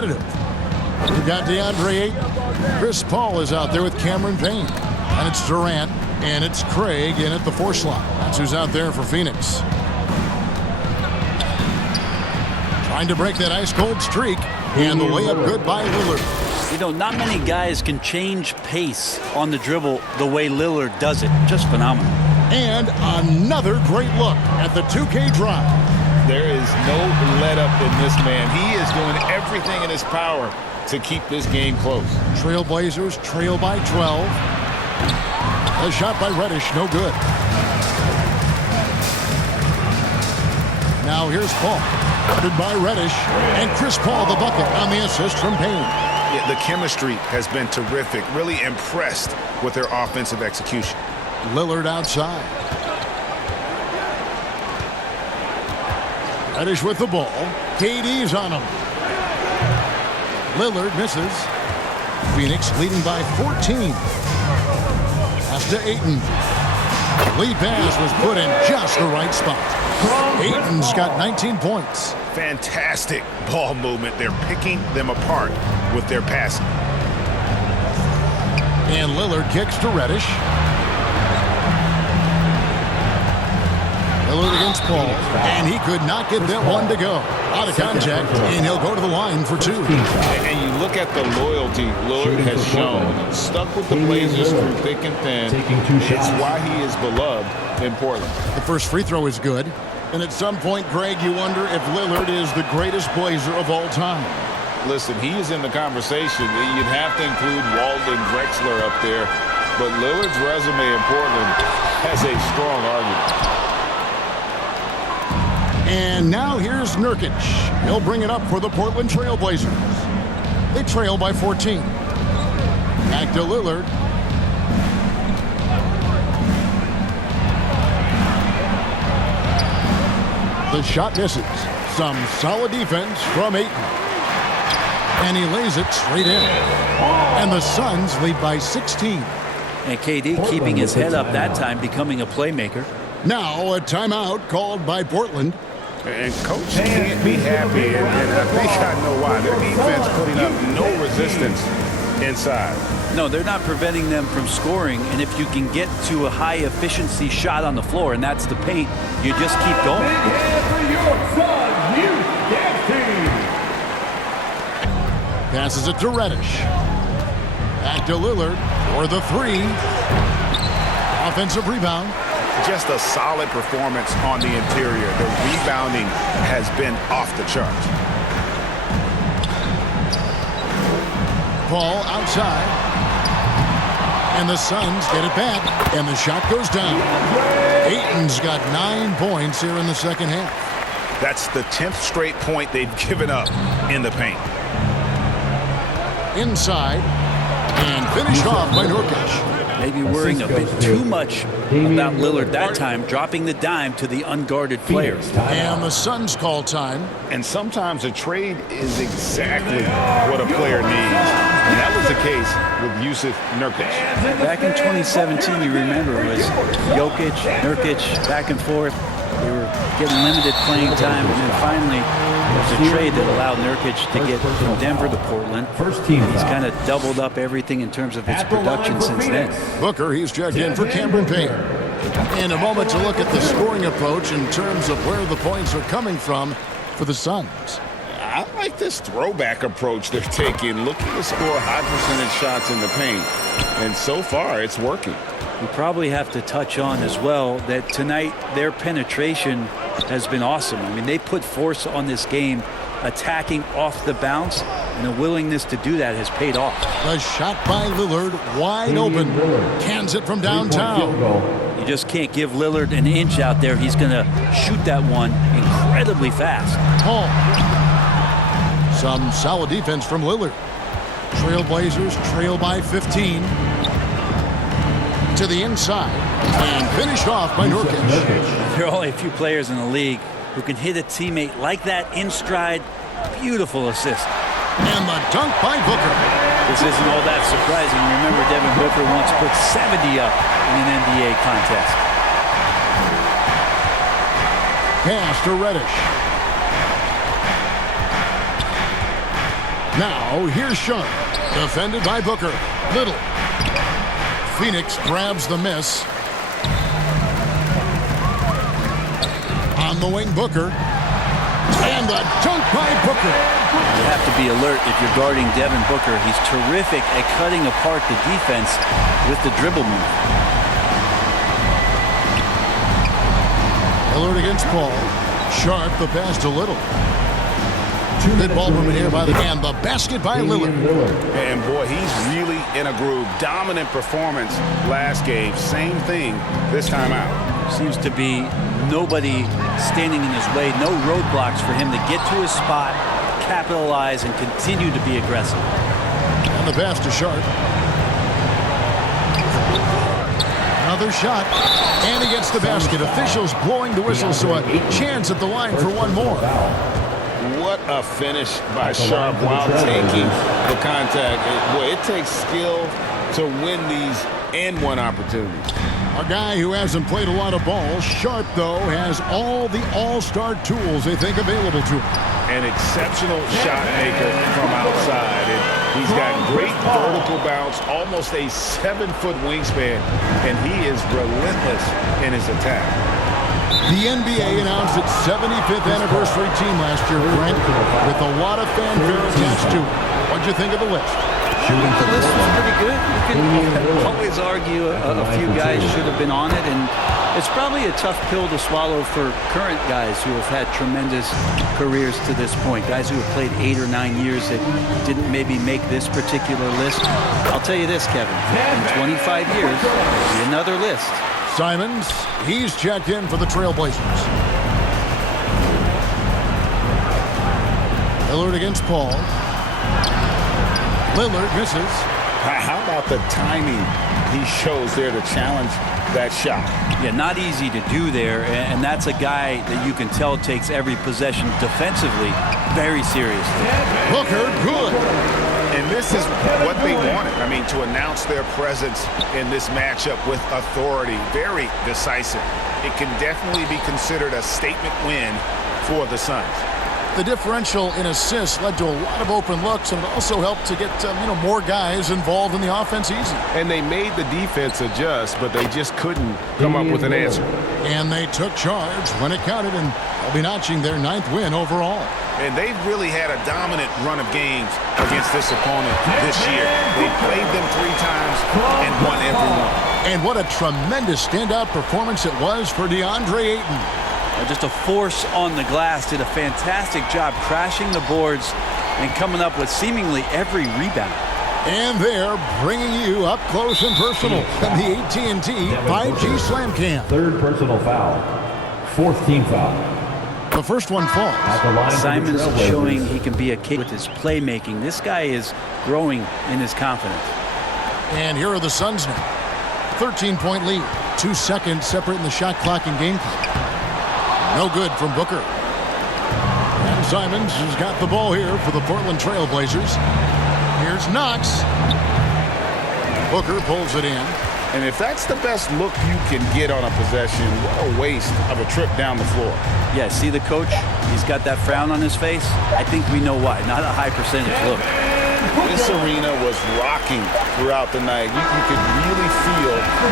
We've got DeAndre Ayton. Chris Paul is out there with Cameron Payne. And it's Durant. And it's Craig in at the 4 slot. That's who's out there for Phoenix. Trying to break that ice-cold streak. And the layup good by Lillard. You know, not many guys can change pace on the dribble the way Lillard does it. Just phenomenal. And another great look at the 2K drive. There is no let-up in this man. He is doing everything in his power to keep this game close. Trailblazers trail by 12. A shot by Reddish, no good. Now here's Paul. Guarded by Reddish. And Chris Paul the bucket on the assist from Payne. Yeah, the chemistry has been terrific. Really impressed with their offensive execution. Lillard outside. Reddish with the ball. KD's on him. Lillard misses. Phoenix leading by 14. Pass to Ayton. Lead pass was put in just the right spot. Ayton's got 19 points. Fantastic ball movement. They're picking them apart with their passing. And Lillard kicks to Reddish. Lillard against Paul, and he could not get that one to go. Out of contact, and he'll go to the line for 2. And you look at the loyalty Lillard has shown. Stuck with the Blazers through thick and thin. It's why he is beloved in Portland. The first free throw is good. And at some point, Greg, you wonder if Lillard is the greatest Blazer of all time. Listen, he is in the conversation. You'd have to include Walden Drexler up there. But Lillard's resume in Portland has a strong argument. And now here's Nurkic. He'll bring it up for the Portland Trailblazers. They trail by 14. Back to Lillard. The shot misses. Some solid defense from Ayton. And he lays it straight in. And the Suns lead by 16. And KD keeping his head up that time, becoming a playmaker. Now a timeout called by Portland. And Coach can't be happy, and I think I know why. Their defense putting up no resistance inside. No, they're not preventing them from scoring, and if you can get to a high-efficiency shot on the floor, and that's the paint, you just keep going. Passes it to Reddish. Back to Lillard for the 3. Offensive rebound. Just a solid performance on the interior. The rebounding has been off the charts. Paul outside. And the Suns get it back. And the shot goes down. Ayton's got 9 points here in the second half. That's the 10th straight point they've given up in the paint. Inside. And finished off by Nurkic. Maybe worrying a bit too much about Lillard that time, dropping the dime to the unguarded players. And the Suns call time. And sometimes a trade is exactly what a player needs. And that was the case with Yusuf Nurkic. Back in 2017, you remember, it was Jokic, Nurkic, back and forth. They were getting limited playing time, and then finally there was a trade that allowed Nurkic to get from Denver to Portland. He's kind of doubled up everything in terms of its production since then. Booker, he's checked in for Cameron Payne. In a moment to look at the scoring approach in terms of where the points are coming from for the Suns. I like this throwback approach they're taking, looking to score high percentage shots in the paint. And so far, it's working. We probably have to touch on as well that tonight their penetration has been awesome. I mean, they put force on this game, attacking off the bounce, and the willingness to do that has paid off. A shot by Lillard, wide open. Cans it from downtown. You just can't give Lillard an inch out there. He's going to shoot that one incredibly fast. Paul. Some solid defense from Lillard. Trailblazers trail by 15. To the inside and finished off by Nurkic. There are only a few players in the league who can hit a teammate like that in stride. Beautiful assist. And the dunk by Booker. This isn't all that surprising. Remember, Devin Booker once put 70 up in an NBA contest. Pass to Reddish. Now, here's Sharp. Defended by Booker. Little. Phoenix grabs the miss. On the wing, Booker. And the dunk by Booker. You have to be alert if you're guarding Devin Booker. He's terrific at cutting apart the defense with the dribble move. Lillard against Paul. Sharp, the pass to Little. Good ball movement here by the and the basket by Lillard. And boy, he's really in a groove. Dominant performance last game. Same thing this time out. Seems to be nobody standing in his way. No roadblocks for him to get to his spot, capitalize, and continue to be aggressive. And the pass to Sharp. Another shot. And he gets the basket. Officials blowing the whistle, so a chance at the line for one more. What a finish by Sharp while taking the contact. Boy, it takes skill to win these and one opportunities. A guy who hasn't played a lot of ball. Sharp, though, has all the all-star tools they think available to him. An exceptional shot maker from outside. And he's got great vertical bounce, almost a 7-foot wingspan, and he is relentless in his attack. The NBA announced its 75th anniversary team last year, Brent, with a lot of fanfare attached to it. What'd you think of the list? The list was pretty good. You can always argue a few guys should have been on it, and it's probably a tough pill to swallow for current guys who have had tremendous careers to this point. Guys who have played 8 or 9 years that didn't maybe make this particular list. I'll tell you this, Kevin. In 25 years, there'll be another list. Simons, he's checked in for the Trailblazers. Lillard against Paul. Lillard misses. How about the timing he shows there to challenge that shot? Yeah, not easy to do there, and that's a guy that you can tell takes every possession defensively very seriously. Booker, good. And this is what they wanted. I mean, to announce their presence in this matchup with authority. Very decisive. It can definitely be considered a statement win for the Suns. The differential in assists led to a lot of open looks, and it also helped to get more guys involved in the offense easy. And they made the defense adjust, but they just couldn't come up with an answer. And they took charge when it counted, and they'll be notching their 9th win overall. And they've really had a dominant run of games against this opponent this year. They played them 3 times and won every one. And what a tremendous standout performance it was for DeAndre Ayton. Just a force on the glass, did a fantastic job crashing the boards and coming up with seemingly every rebound. And they're bringing you up close and personal in the AT&T 5G Slam Cam. 3rd personal foul. 4th team foul. The first one falls. Simons showing he can be a kid with his playmaking. This guy is growing in his confidence. And here are the Suns now. 13-point lead. 2 seconds separating the shot clock and game clock. No good from Booker. And Simons has got the ball here for the Portland Trailblazers. Here's Knox. Booker pulls it in. And if that's the best look you can get on a possession, what a waste of a trip down the floor. Yeah, see the coach? He's got that frown on his face. I think we know why. Not a high percentage look. This arena was rocking throughout the night. You could really feel the